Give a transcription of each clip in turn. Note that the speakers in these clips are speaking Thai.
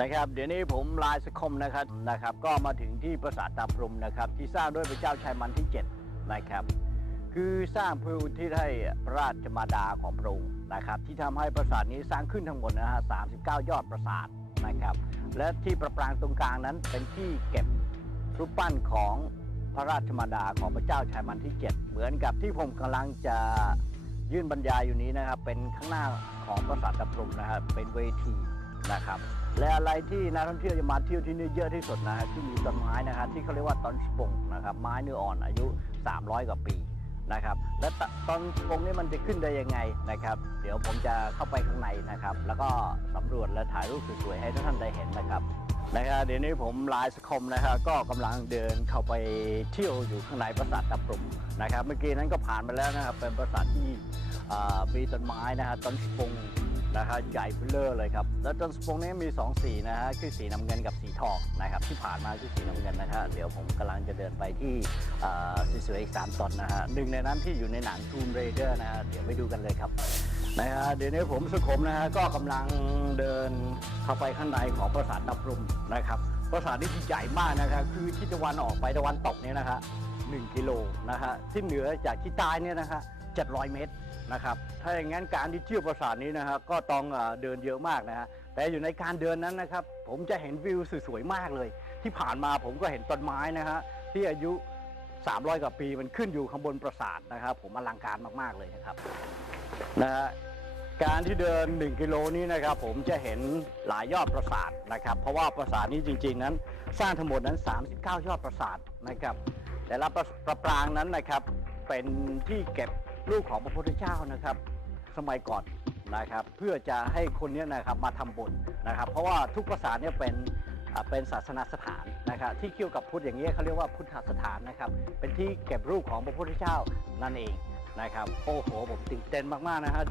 นะครับเดี๋ยวนี้ผมลายสคมนะครับนะครับ ก็มาถึงที่ปราสาทตาพรมนะครับ ที่สร้างด้วยพระเจ้าชัยมันที่ 7 นะครับ คือสร้างเพื่ออุที่ให้พระราชมาดาของพระองค์นะครับ ที่ทำให้ปราสาทนี้สร้างขึ้นทั้งหมดนะฮะ39 ยอดปราสาทนะครับ และที่ประปรางตรงกลางนั้นเป็นที่เก็บรูปปั้นของพระราชมาดาของพระเจ้าชัยมันที่ 7 เหมือนกับที่ผมกำลังจะยื่นบรรยายอยู่นี้นะครับ เป็นข้างหน้าของปราสาทตาพรมนะครับเป็นเวทีนะครับ และอะไรที่นักท่องเที่ยวจะมาเที่ยวที่นี่เยอะที่สุดนะฮะที่มีต้นไม้นะครับที่เขาเรียกว่าต้นสปงนะครับไม้เนื้ออ่อนอายุ 300 กว่าปีนะครับและต้นสปงนี่มันจะขึ้นได้ยังไงนะครับ เดี๋ยวผมจะเข้าไปข้างในนะครับ แล้วก็สำรวจและถ่ายรูปสวยๆให้ทุกท่านได้เห็นนะครับนะครับเดี๋ยวนี้ผมลายสคมนะครับก็กำลังเดินเข้าไปเที่ยวอยู่ข้างในปราสาทตะปรุมนะครับ เมื่อกี้นั้นก็ผ่านไปแล้วนะครับเป็นปราสาทที่มีต้นไม้นะฮะต้นสปง นะฮะใหญ่เบลอเลยครับ แล้วต้นสปงนี้มี 2 สีนะฮะคือสีน้ำเงินกับสีทองนะครับที่ผ่านมาคือสีน้ำเงินนะฮะเดี๋ยวผมกำลังจะเดินไปที่อ่าสวยๆอีกสามตนนะฮะหนึ่งในนั้นที่อยู่ในหนัง Tomb Raider นะฮะเดี๋ยวไปดูกันเลยครับนะฮะเดี๋ยวนี้ผมสุขมนะฮะก็กำลังเดินเข้าไปข้างในของปราสาทนับรุมนะครับปราสาทนี้ที่ใหญ่มากนะครับคือทิศตะวันออกไปตะวันตกเนี่ยนะฮะหนึ่งกิโลนะฮะที่เหนือจากที่ใต้เนี่ยนะฮะ700 เมตร นะครับถ้าอย่างนั้นการที่เที่ยวปราสาทนี้นะครับก็ต้องเดินเยอะมากนะฮะแต่อยู่ในการเดินนั้นนะครับผมจะเห็นวิวสวยๆมากเลย ที่ผ่านมาผมก็เห็นต้นไม้นะฮะที่อายุ 300 กว่าปีมันขึ้นอยู่ข้างบนปราสาทนะครับ ผมอลังการมากๆเลยนะครับนะฮะการที่เดิน 1 กิโลนี้นะครับผมจะเห็นหลายยอดปราสาทนะครับเพราะว่าปราสาทนี้จริง ๆ นั้น สร้างทั้งหมดนั้น 39 ยอดปราสาทนะครับแต่ละประปรางนั้นนะครับเป็นที่เก็บ รูปของพระพุทธเจ้านะครับ สมัยก่อนนะครับ เพื่อจะให้คนนี้นะครับมาทำบุญนะครับ เพราะว่าทุกภาษาเนี่ยเป็นเป็นศาสนสถานนะครับที่เกี่ยวกับพุทธอย่างนี้ยเขาเรียกว่าพุทธสถานนะครับ เป็นที่เก็บรูปของพระพุทธเจ้านั่นเองนะครับ โอ้โหผมตื่นเต้นมากๆนะฮะ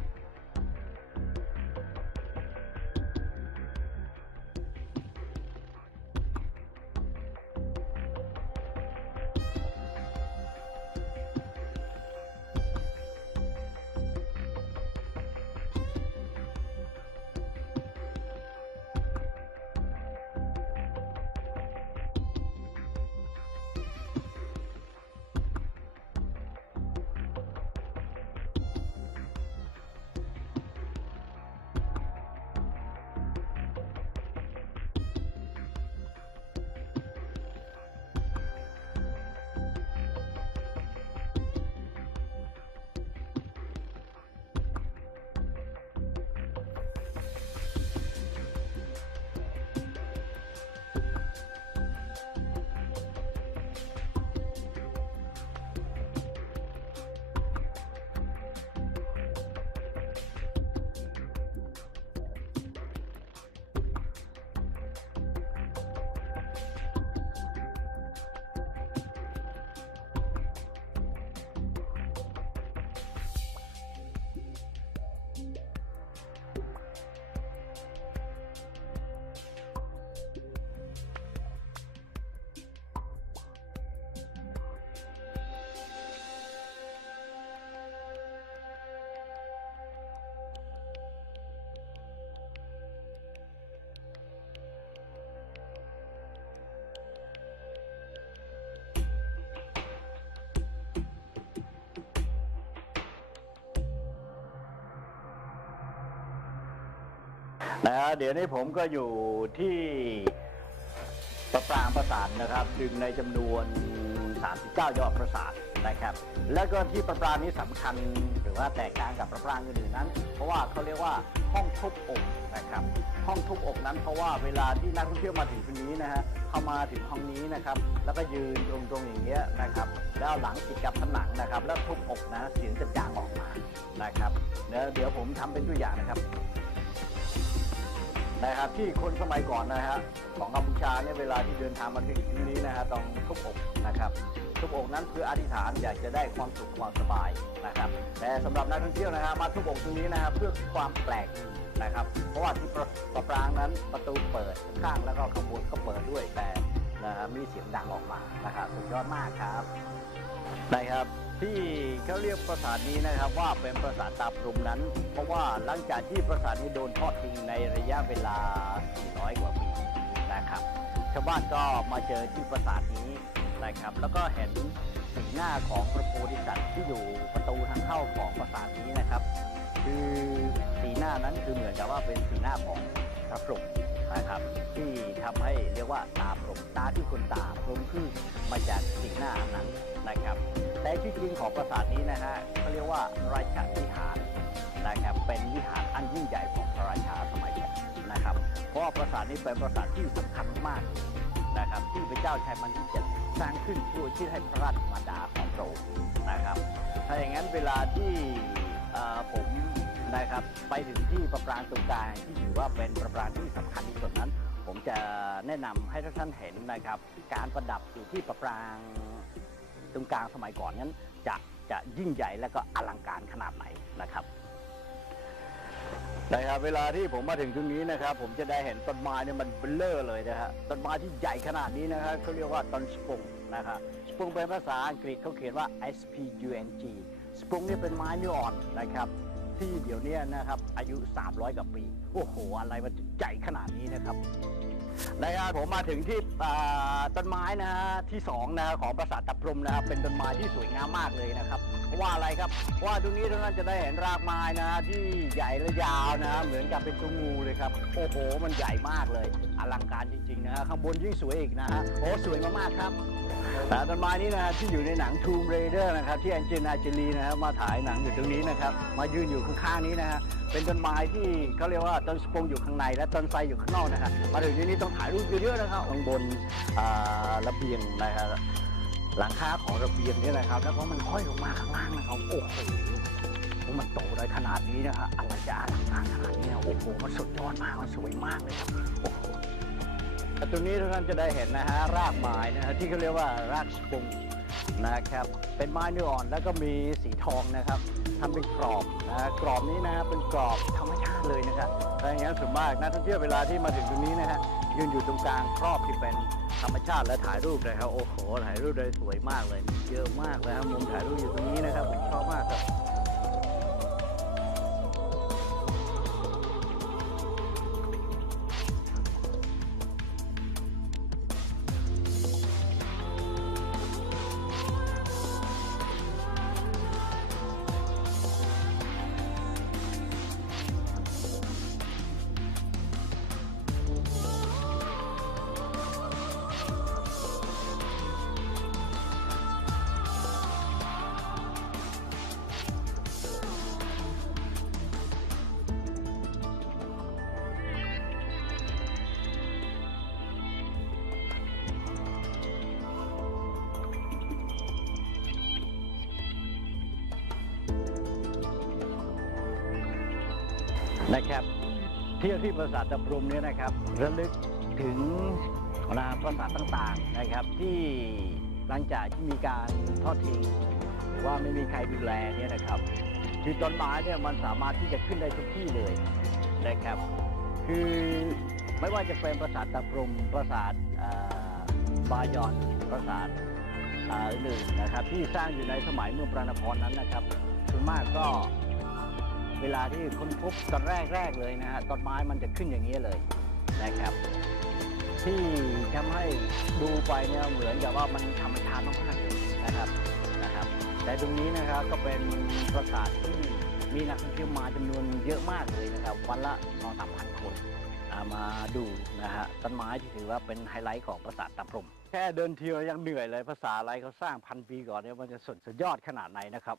นะเดี๋ยวนี้ผมก็อยู่ที่ประปรางประสาทนะครับหนึ่งในจำนวน 39 ยอดประสาทนะครับ แล้วก็ที่ประปรางนี้สำคัญหรือว่าแตกต่างกับประปรางอื่นๆนั้น เพราะว่าเขาเรียกว่าห้องทุบอกนะครับ ห้องทุบอกนั้นเพราะว่าเวลาที่นักท่องเที่ยวมาถึงตรงนี้นะฮะเข้ามาถึงห้องนี้นะครับ แล้วก็ยืนตรงๆอย่างเงี้ยนะครับแล้วเอาหลังติดกับผนังนะครับ แล้วทุบอกนะเสียงจะจางออกมานะครับเดี๋ยวเดี๋ยวผมทำเป็นตัวอย่างนะครับ นะครับที่คนสมัยก่อนนะฮะของกัมพูชาเนี่ยเวลาที่เดินทางมาถึงที่นี้นะฮะต้องทุบอกนะครับทุบอกนั้นคืออธิษฐานอยากจะได้ความสุขความสบายนะครับ แต่สำหรับนักท่องเที่ยวนะฮะมาทุบอกตรงนี้นะฮะเพื่อความแปลกนะครับ เพราะว่าที่ประปรางนั้นประตูเปิดข้างแล้วก็ข้างบนก็เปิดด้วยแต่นะฮะมีเสียงดังออกมานะครับสุดยอดมากครับนะครับ ที่เขาเรียกปราสาทนี้นะครับว่าเป็นปราสาทตาพรมนั้น เพราะว่าหลังจากที่ปราสาทนี้โดนทอดทิ้งในระยะเวลา 400 กว่าปีนะครับ ชาวบ้านก็มาเจอที่ปราสาทนี้นะครับ แล้วก็เห็นสีหน้าของพระโพธิสัตว์ที่อยู่ประตูทางเข้าของปราสาทนี้นะครับ คือสีหน้านั้นคือเหมือนกับว่าเป็นสีหน้าของพระพรหมนะครับ ที่ทำให้เรียกว่าตาพรหมตาที่คนตาพรหมคือมาจากสีหน้านั้นนะครับ แต่ที่จริงของปราสาทนี้นะฮะเขาเรียกว่าราชวิหารนะครับเป็นวิหารอันยิ่งใหญ่ของพระราชาสมัยก่อนนะครับ เพราะว่าปราสาทนี้เป็นปราสาทที่สำคัญมากนะครับ ที่พระเจ้าชัยมันที่เจ็ดสร้างขึ้นเพื่อที่ให้พระราชมารดาของพระองค์นะครับ ถ้าอย่างนั้นเวลาที่ผมนะครับไปถึงที่ประปรางตรงกลางที่ถือว่าเป็นประปรางที่สำคัญที่สุดนั้น ผมจะแนะนำให้ทุกท่านเห็นนะครับ การประดับอยู่ที่ประปราง ตรงกลางสมัยก่อนนั้นจะจะยิ่งใหญ่และก็อลังการขนาดไหนนะครับนะครับเวลาที่ผมมาถึงตรงนี้นะครับ ผมจะได้เห็นต้นไม้เนี่ยมันเบลเลอร์เลยนะฮะต้นไม้ที่ใหญ่ขนาดนี้นะครับเขาเรียกว่าต้นสปงนะครับสปงเป็นภาษาอังกฤษเขาเขียนว่า S P U N G สปรุงนี่ยเป็นไม้เนื้ออ่อนนะครับที่เดี๋ยวนี้นะครับอายุ 300กว่าปี โอ้โห อะไรมันใหญ่ขนาดนี้นะครับ นะครับผมมาถึงที่ต้นไม้นะฮะที่2นะของปราสาทตะพรมนะครับเป็นต้นไม้ที่สวยงามมากเลยนะครับ ว่าอะไรครับ ว่าตรงนี้เท่านจะได้เห็นรากไม้นะ ที่ใหญ่และยาวนะ เหมือนกับเป็นตัวงูเลยครับ โอ้โห มันใหญ่มากเลย อลังการจริง ๆ นะฮะข้างบนยิ่งสวยอีกนะฮะโอ้สวยมากๆครับแต่ต้นไม้นี้นะฮะที่อยู่ในหนัง Tomb Raider นะครับที่แอนเจลินาจลีนะครับมาถ่ายหนังอยู่ตรงนี้นะครับมายืนอยู่ข้างๆนี้นะฮะเป็นต้นไม้ที่เขาเรียกว่าต้นสปงอยู่ข้างในและต้นไทรอยู่ข้างนอกนะครับมาถึงที่นี้ต้องถ่ายรูปเยอะๆนะครับข้างบนอ่าระเบียงนะครับ หลังคาของระเบียงเนี่ยนะครับ แล้วก็มันค่อยลงมาข้างล่างนะครับโอ้โหมันโตได้ขนาดนี้นะครับอะไรจะอลังการขนาดนี้นะโอ้โหมันสุดยอดมากมันสวยมากเลยครับโอ้โหตรงนี้ทุกท่านจะได้เห็นนะฮะรากไม้นะฮะที่เขาเรียกว่ารากสปรุงนะครับ เป็นไม้เนื้ออ่อนแล้วก็มีสีทองนะครับทำเป็นกรอบนะกรอบนี้นะฮะเป็นกรอบธรรมชาติ เลยนะครับอะไรอย่างนี้ส่วนมากนักท่องเที่ยวเวลาที่มาถึงตรงนี้นะฮะยืนอยู่ตรงกลางครอบที่เป็นธรรมชาติและถ่ายรูปเลยครับโอ้โหถ่ายรูปได้สวยมากเลยมีเยอะมากเลยครับมุมถ่ายรูปอยู่ตรงนี้นะครับผมชอบมากครับ นะครับ เที่ยวที่ปราสาทตะพรมเนี่ยนะครับระลึกถึงนะปราสาทต่างๆนะครับ ที่หลังจากที่มีการทอดทิ้งหรือว่าไม่มีใครดูแลเนี่ยนะครับคือต้นไม้เนี่ยมันสามารถที่จะขึ้นได้ทุกที่เลยนะครับ คือไม่ว่าจะเป็นปราสาทตะพรมปราสาทบายอนปราสาทอ่าอื่นๆนะครับที่สร้างอยู่ในสมัยเมืองปรานครนั้นนะครับส่วนมากก็ เวลาที่ค้นพบตอนแรกๆเลยนะฮะต้นไม้มันจะขึ้นอย่างนี้เลยนะครับ ที่ทำให้ดูไปเนี่ยเหมือนกับว่ามันธรรมชาติมากๆนะครับนะครับ แต่ตรงนี้นะครับก็เป็นปราสาทที่มีนักท่องเที่ยวมาจำนวนเยอะมากเลยนะครับวันละสองสามพันคนมาดูนะฮะต้นไม้ที่ถือว่าเป็นไฮไลท์ของปราสาทตาพรหมแค่เดินเที่ยวยังเหนื่อยเลยภาษาอะไรเขาสร้างพันปีก่อนเนี่ยมันจะสุดสุดยอดขนาดไหนนะครับ